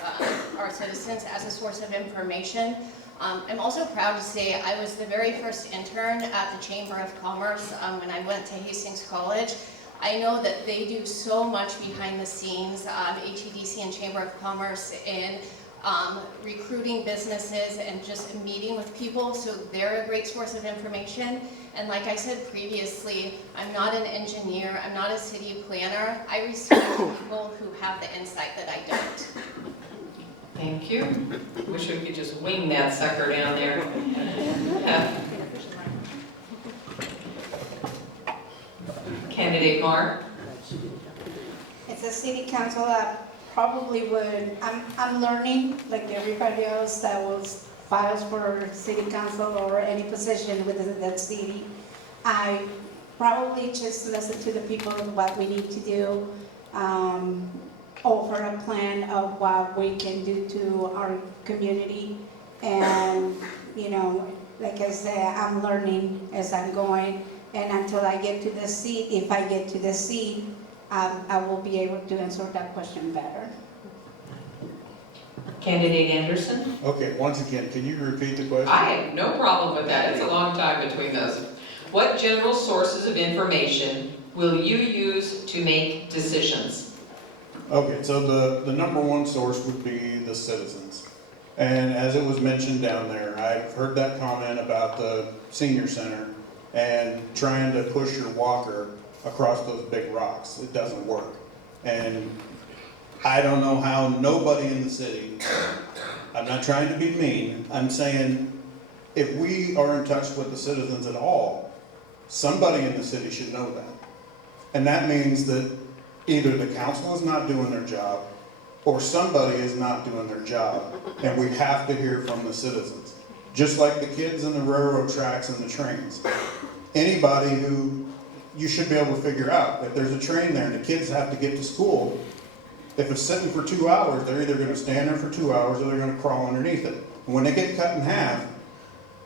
citizens as a source of information. I'm also proud to say I was the very first intern at the Chamber of Commerce when I went to Hastings College. I know that they do so much behind the scenes, HEDC and Chamber of Commerce, in recruiting businesses and just meeting with people, so they're a great source of information. And like I said previously, I'm not an engineer, I'm not a city planner. I respect people who have the insight that I don't. Thank you. Wish we could just wing that sucker down there. Candidate Marr. It's a city council that probably would, I'm learning, like everybody else that was files for city council or any position within that city. I probably just listen to the people of what we need to do, offer a plan of what we can do to our community. And, like I said, I'm learning as I'm going. And until I get to the seat, if I get to the seat, I will be able to answer that question better. Candidate Anderson. Okay, once again, can you repeat the question? I have no problem with that. It's a long time between those. What general sources of information will you use to make decisions? Okay, so the number one source would be the citizens. And as it was mentioned down there, I've heard that comment about the senior center and trying to push your walker across those big rocks. It doesn't work. And I don't know how nobody in the city, I'm not trying to be mean, I'm saying if we are in touch with the citizens at all, somebody in the city should know that. And that means that either the council is not doing their job, or somebody is not doing their job, and we have to hear from the citizens. Just like the kids in the railroad tracks and the trains. Anybody who, you should be able to figure out, if there's a train there and the kids have to get to school, if it's sitting for 2 hours, they're either gonna stand there for 2 hours or they're gonna crawl underneath it. When they get cut in half,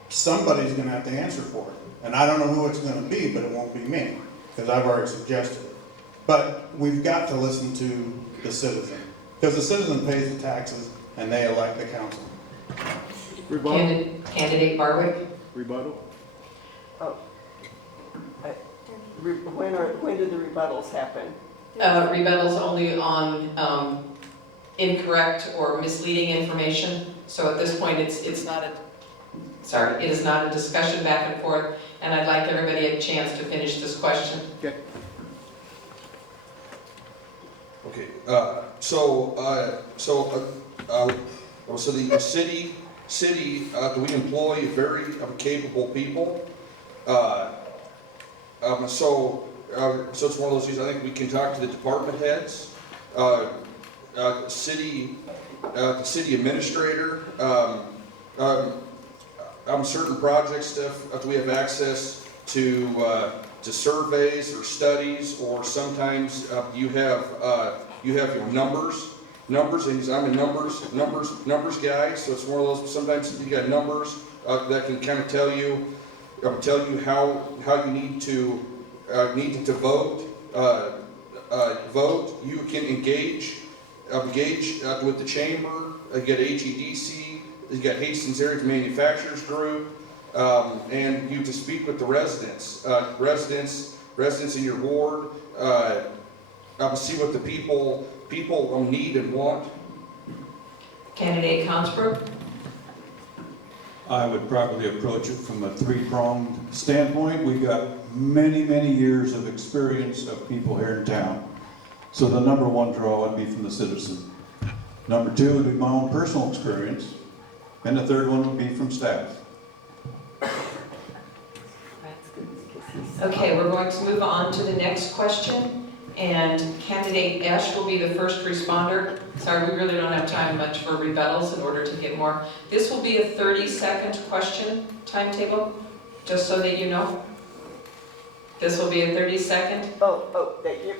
somebody's gonna have to answer for it. And I don't know who it's gonna be, but it won't be me, because I've already suggested it. But we've got to listen to the citizen, because the citizen pays the taxes and they elect the council. Rebuttal? Candidate Barwick? Rebuttal? Oh. When do the rebuttals happen? Rebuttals only on incorrect or misleading information. So at this point, it's not it is not a discussion back and forth, and I'd like everybody a chance to finish this question. Okay. Okay, so the city, we employ very capable people. So it's one of those things, I think we can talk to the department heads, the city administrator, certain project stuff, do we have access to surveys or studies, or sometimes you have your numbers, and I'm a numbers guy, so it's one of those, sometimes you got numbers that can kind of tell you how you need to vote. You can engage with the chamber. You got HEDC. You got Hastings Area Manufacturers Group, and you to speak with the residents, residents in your ward. See what the people need and want. Candidate Consbrook? I would probably approach it from a three-pronged standpoint. We got many, many years of experience of people here in town. So the number one draw would be from the citizen. Number two would be my own personal experience. And the third one would be from staff. Okay, we're going to move on to the next question. And candidate Esch will be the first responder. Sorry, we really don't have time much for rebuttals in order to get more. This will be a 30-second question timetable, just so that you know. This will be a 30-second. Oh, thank you.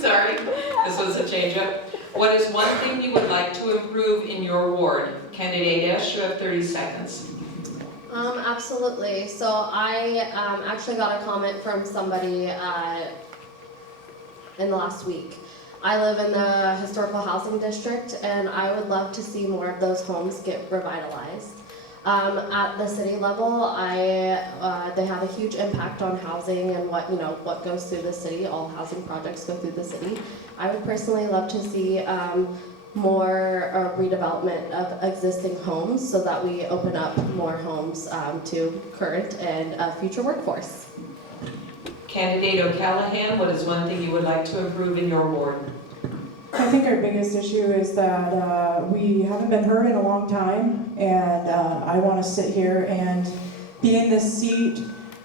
Sorry, this was a change-up. What is one thing you would like to improve in your ward? Candidate Esch, you have 30 seconds. Absolutely. So I actually got a comment from somebody in the last week. I live in the historical housing district, and I would love to see more of those homes get revitalized. At the city level, they have a huge impact on housing and what goes through the city. All housing projects go through the city. I would personally love to see more redevelopment of existing homes, so that we open up more homes to current and future workforce. Candidate O'Callahan, what is one thing you would like to improve in your ward? I think our biggest issue is that we haven't been heard in a long time, and I want to sit here and be in this seat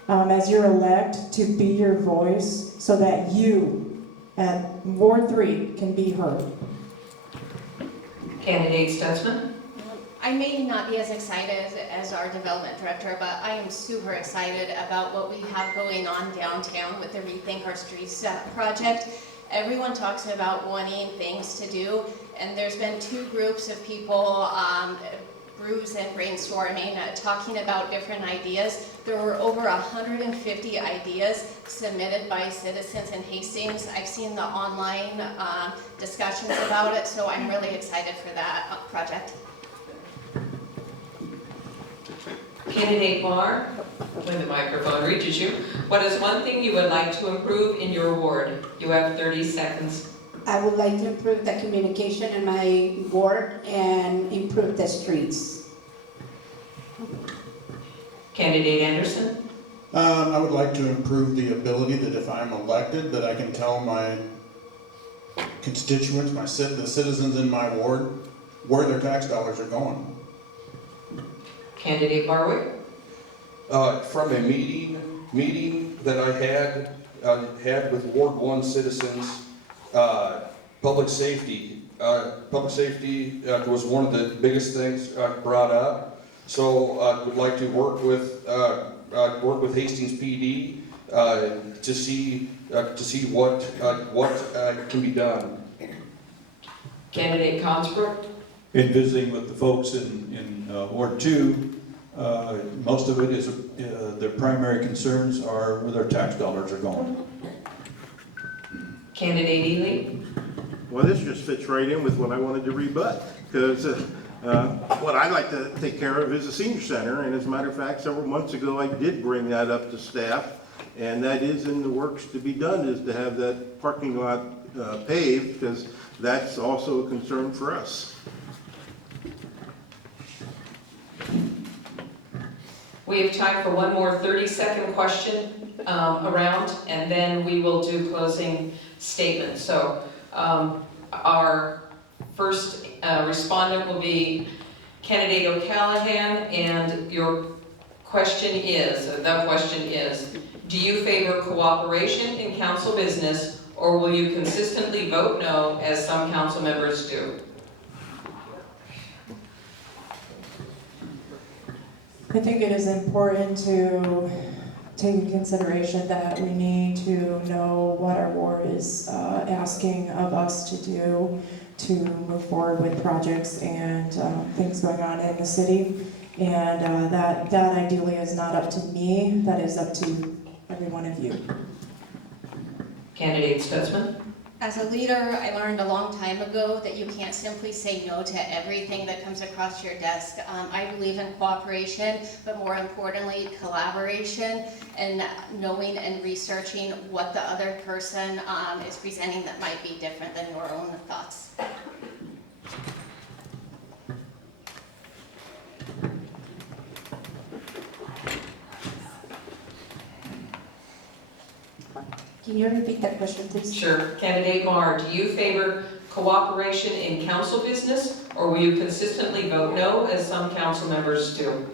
as your elect to be your voice, so that you at Ward 3 can be heard. Candidate Stutzman? I may not be as excited as our development director, but I am super excited about what we have going on downtown with the Rethink Our Streets project. Everyone talks about wanting things to do, and there's been two groups of people, Bruce and brainstorming, talking about different ideas. There were over 150 ideas submitted by citizens in Hastings. I've seen the online discussions about it, so I'm really excited for that project. Candidate Barr, when the microphone reaches you, what is one thing you would like to improve in your ward? You have 30 seconds. I would like to improve the communication in my ward and improve the streets. Candidate Anderson? I would like to improve the ability that if I'm elected, that I can tell my constituents, the citizens in my ward, where their tax dollars are going. Candidate Barwick? From a meeting that I had with Ward 1 citizens, public safety was one of the biggest things brought up. So I would like to work with Hastings PD to see what can be done. Candidate Consbrook? In visiting with the folks in Ward 2, most of it is, their primary concerns are where their tax dollars are going. Candidate Ely? Well, this just fits right in with what I wanted to rebut, because what I'd like to take care of is the senior center, and as a matter of fact, several months ago, I did bring that up to staff, and that is in the works to be done, is to have that parking lot paved, because that's also a concern for us. We have time for one more 30-second question around, and then we will do closing statements. So our first respondent will be Candidate O'Callahan, and your question is, the question is, do you favor cooperation in council business, or will you consistently vote no, as some council members do? I think it is important to take into consideration that we need to know what our ward is asking of us to do to move forward with projects and things going on in the city. And that ideally is not up to me, that is up to every one of you. Candidate Stutzman? As a leader, I learned a long time ago that you can't simply say no to everything that comes across your desk. I believe in cooperation, but more importantly, collaboration and knowing and researching what the other person is presenting that might be different than your own thoughts. Can you repeat that question, please? Sure. Candidate Marr, do you favor cooperation in council business, or will you consistently vote no, as some council members do?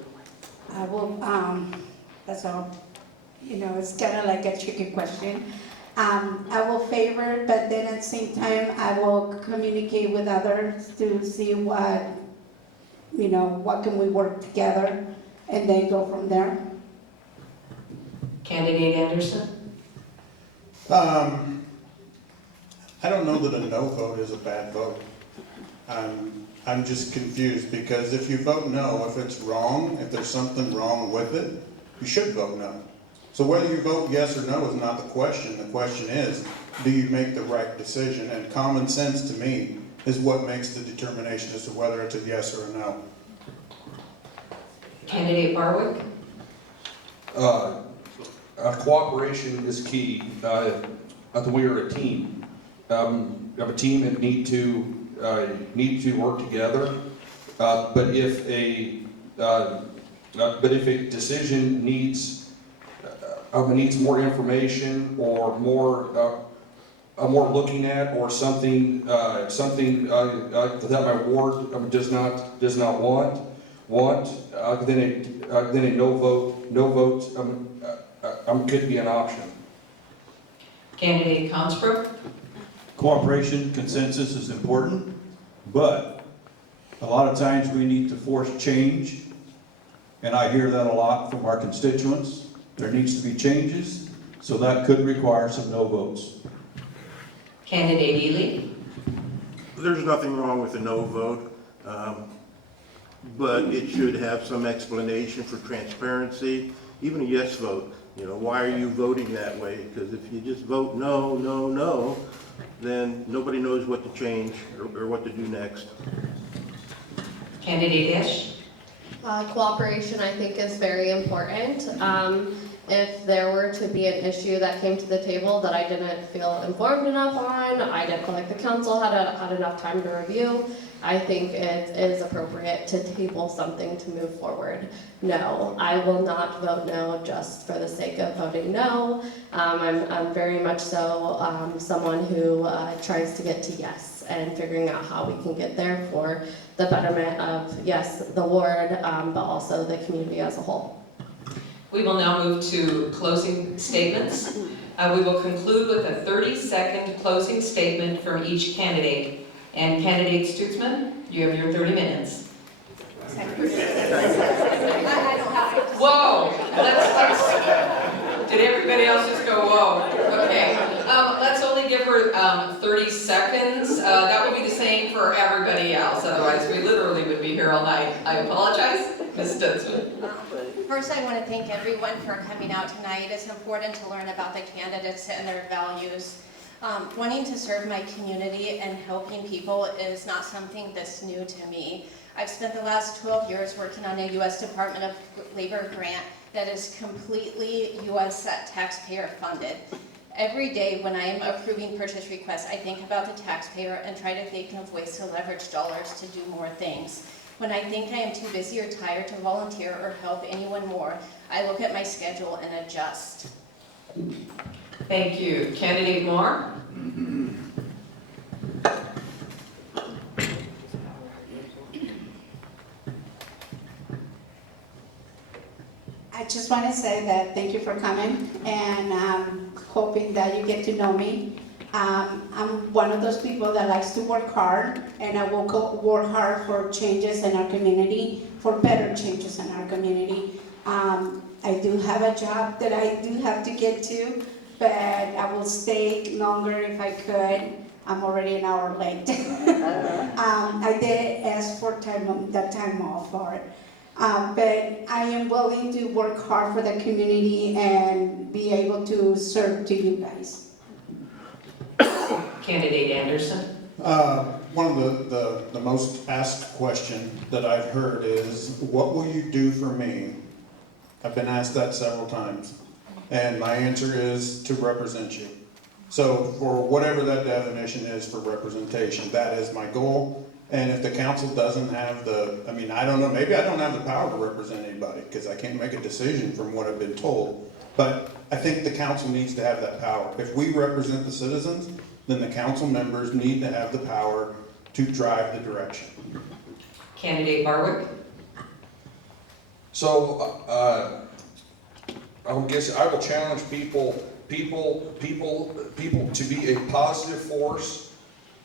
I will, that's all, it's kind of like a tricky question. I will favor, but then at the same time, I will communicate with others to see what can we work together, and then go from there. Candidate Anderson? I don't know that a no vote is a bad vote. I'm just confused, because if you vote no, if it's wrong, if there's something wrong with it, you should vote no. So whether you vote yes or no is not the question. The question is, do you make the right decision? And common sense to me is what makes the determination as to whether it's a yes or a no. Candidate Barwick? Cooperation is key. We are a team. We have a team that need to work together. But if a decision needs more information or more looking at, or something that my ward does not want, then a no vote could be an option. Candidate Consbrook? Cooperation, consensus is important, but a lot of times we need to force change, and I hear that a lot from our constituents. There needs to be changes, so that could require some no votes. Candidate Ely? There's nothing wrong with a no vote, but it should have some explanation for transparency. Even a yes vote, why are you voting that way? Because if you just vote no, no, no, then nobody knows what to change or what to do next. Candidate Ish? Cooperation, I think, is very important. If there were to be an issue that came to the table that I didn't feel informed enough on, I didn't feel like the council had enough time to review, I think it is appropriate to table something to move forward. No, I will not vote no just for the sake of voting no. I'm very much so someone who tries to get to yes and figuring out how we can get there for the betterment of, yes, the ward, but also the community as a whole. We will now move to closing statements. We will conclude with a 30-second closing statement from each candidate. And candidate Stutzman, you have your 30 minutes. Whoa, let's, did everybody else just go whoa? Okay, let's only give her 30 seconds. That will be the same for everybody else, otherwise we literally would be here all night. I apologize, Ms. Stutzman. First, I want to thank everyone for coming out tonight. It's important to learn about the candidates and their values. Wanting to serve my community and helping people is not something that's new to me. I've spent the last 12 years working on a U.S. Department of Labor grant that is completely U.S. taxpayer funded. Every day when I am approving purchase requests, I think about the taxpayer and try to think of ways to leverage dollars to do more things. When I think I am too busy or tired to volunteer or help anyone more, I look at my schedule and adjust. Thank you. Candidate Moore? I just want to say that thank you for coming, and hoping that you get to know me. I'm one of those people that likes to work hard, and I will work hard for changes in our community, for better changes in our community. I do have a job that I do have to get to, but I will stay longer if I could. I'm already an hour late. I did ask for that time off for it. But I am willing to work hard for the community and be able to serve to you guys. Candidate Anderson? One of the most asked question that I've heard is, what will you do for me? I've been asked that several times, and my answer is to represent you. So for whatever that definition is for representation, that is my goal. And if the council doesn't have I don't know, maybe I don't have the power to represent anybody because I can't make a decision from what I've been told. But I think the council needs to have that power. If we represent the citizens, then the council members need to have the power to drive the direction. Candidate Barwick? So, I guess I will challenge people to be a positive force,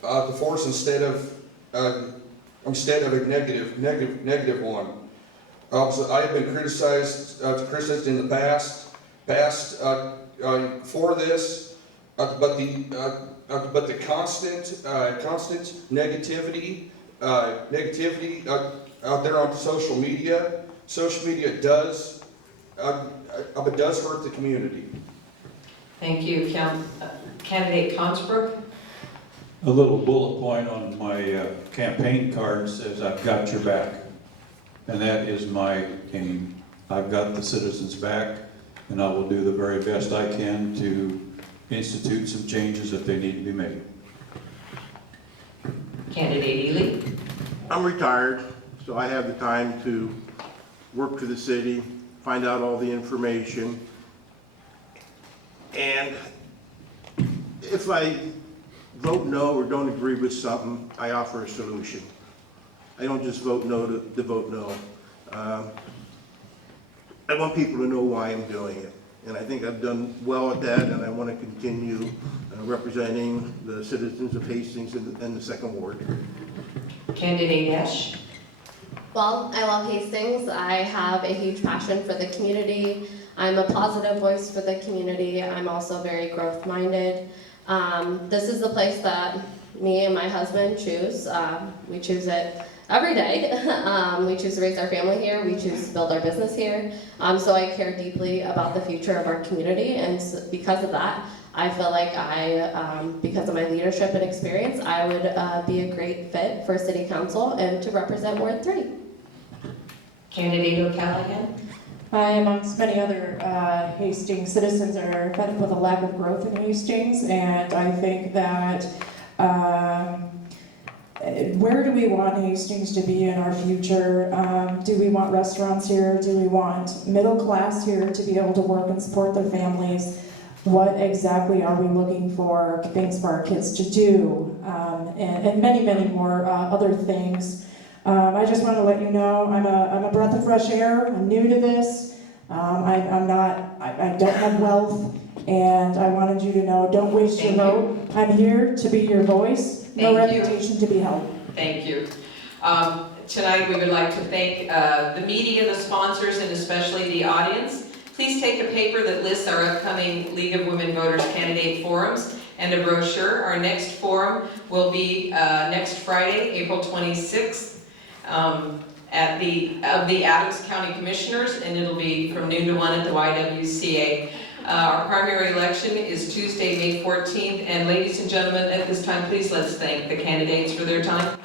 instead of a negative one. So I have been criticized in the past for this, but the constant negativity out there on social media does hurt the community. Thank you. Candidate Consbrook? A little bullet point on my campaign card says, "I've got your back." And that is my aim. I've got the citizens' back, and I will do the very best I can to institute some changes if they need to be made. Candidate Ely? I'm retired, so I have the time to work for the city, find out all the information. And if I vote no or don't agree with something, I offer a solution. I don't just vote no to vote no. I want people to know why I'm doing it. And I think I've done well at that, and I want to continue representing the citizens of Hastings and the Second Ward. Candidate Esch? Well, I love Hastings. I have a huge passion for the community. I'm a positive voice for the community. I'm also very growth-minded. This is the place that me and my husband choose. We choose it every day. We choose to raise our family here. We choose to build our business here. So I care deeply about the future of our community, and so because of that, I feel like because of my leadership and experience, I would be a great fit for City Council and to represent Ward 3. Candidate O'Callaghan? Hi, amongst many other Hastings citizens are fed up with a lack of growth in Hastings, and I think that where do we want Hastings to be in our future? Do we want restaurants here? Do we want middle class here to be able to work and support their families? What exactly are we looking for things for our kids to do? And many, many more other things. I just want to let you know I'm a breath of fresh air. I'm new to this. I don't have wealth, and I wanted you to know, don't waste your vote. I'm here to be your voice. No Thank you. reputation to be held. Thank you. Tonight, we would like to thank the media, the sponsors, and especially the audience. Please take a paper that lists our upcoming League of Women Voters candidate forums and a brochure. Our next forum will be next Friday, April 26th, at the Adams County Commissioners, and it'll be from noon to 1 at the YWCA. Our primary election is Tuesday, May 14th, and ladies and gentlemen, at this time, please let's thank the candidates for their time.